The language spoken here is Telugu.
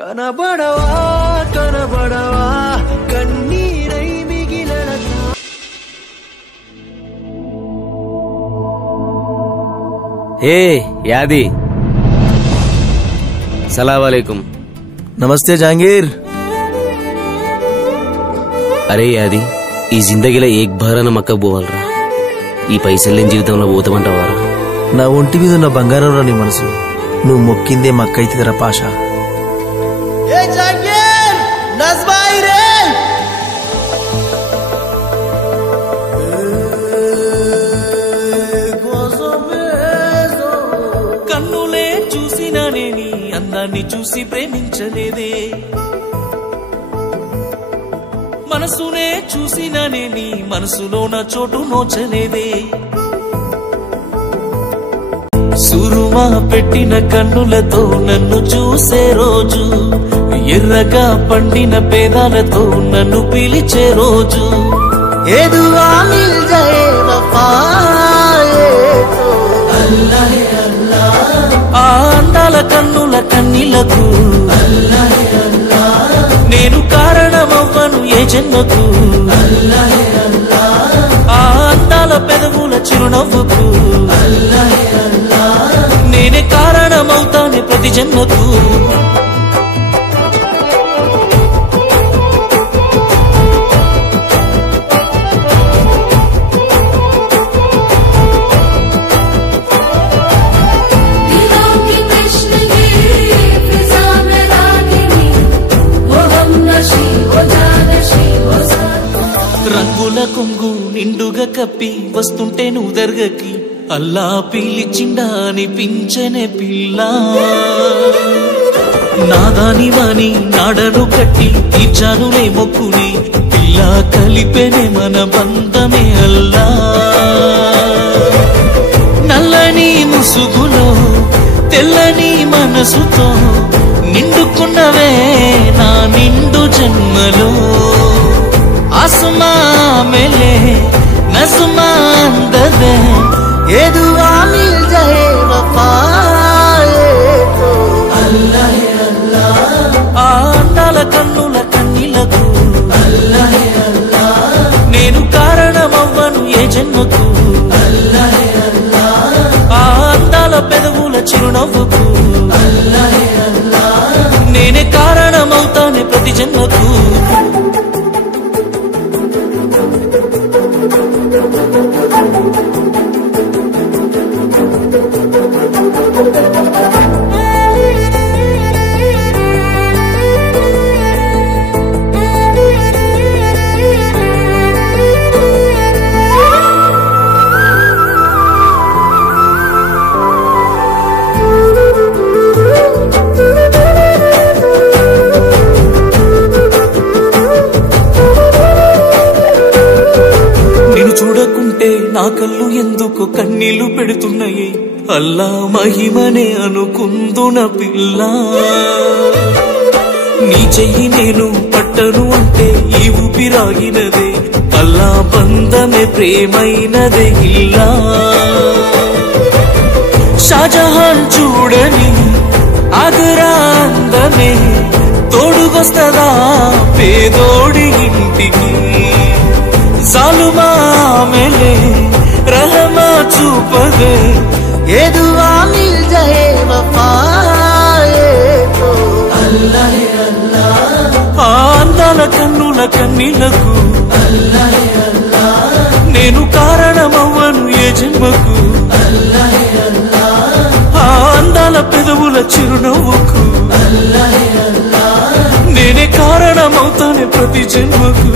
కనబడవా కనబడవా కన్నీరై మిగిలిన ఏ యాది సలాం వాలేకుం. నమస్తే జహాంగీర్. అరే యాది, ఈ జిందగీలో ఏక్ భారన మక్కకు పోవాలరా. ఈ పైసలు లేని జీవితంలో పోతామంటావారా? నా ఒంటి మీద ఉన్న బంగారం రా నీ మనసు. నువ్వు మొక్కిందే మక్కైతుందిరా పాషా. కన్నులే చూసినానే నీ అందాన్ని చూసి ప్రేమించలేదే, మనసునే చూసినానే నీ మనసులో నా చోటు నోచలేదే. సురుమా పెట్టిన కన్నులతో నన్ను చూసే రోజు, ఎర్రగా పండిన పేదాలతో నన్ను పిలిచే రోజు, ఆ అందాల కన్నుల కన్నీలకు నేను కారణమవ్వను ఏ జన్మకు, ఆ అందాల పెదవుల చిరునవ్వుకు నేనే కారణమవుతానే ప్రతి జన్మకు. రంగుల కొంగు నిండుగా కప్పి వస్తుంటే నువ్వు దర్గకి, అల్లా పిలిచిండా అనిపించనే పిల్ల. నాదాని వాని నాడను కట్టి తీర్చానులే మొక్కుని, పిల్ల కలిపెనే మన బంధమే అల్లా. నల్లని ముసుగులో తెల్లని మనసుతో నిండుకున్నవే నా నిండు జన్మలో. आसमां मिले नज़्मां अंदर ये दुआ मिल जाए वफाए तो अल्लाह अल्लाह. आ अंदाల కన్నుల కన్నీలకు అల్లాహ్ అల్లాహ్ నేను కారణమవ్వను ఏ జన్మకు, అల్లాహ్ అల్లాహ్ ఆ అందాల పెదవుల చిరునవ్వుకు అల్లాహ్ అల్లాహ్ నేనే కారణమవుతానే ప్రతి జన్మకు. చూడకుంటే నా కళ్ళు ఎందుకు కన్నీళ్లు పెడుతున్నాయి, అల్లా మహిమనే అనుకుందున పిల్ల. నీ చెయ్యి నేను పట్టను అంటే ఈ ఊపిరాగినదే, అల్లా బంధమే ప్రేమైనదే ఇల్లా. షాజహాన్ చూడని ఆగ్రా అందమే తోడుకొస్తదా పేదోడి ఇంటికి, जालुमा मिले रहमा चूपदे ये दुआ मिल जाए वफाए तो अल्लाह अल्लाह. आ अंदाల కన్నుల కన్నీలకు అల్లాహ్ అల్లాహ్ నేను కారణమవ్వను ఏ జన్మకు, అల్లాహ్ అల్లాహ్ ఆ అందాల పెదవుల చిరునవ్వుకు అల్లాహ్ అల్లాహ్ నేనే కారణమవుతానే ప్రతి జన్మకు.